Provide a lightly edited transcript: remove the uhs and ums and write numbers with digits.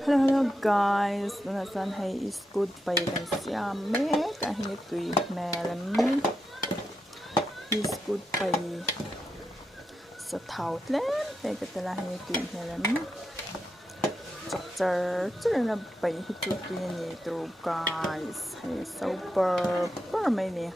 Hello guys, nasan hay is good pa kan siya me kahit tui melam is good pa sa thảo lem te katala hay tui melam char na bay hi tui ni tru guys hay super per mai ni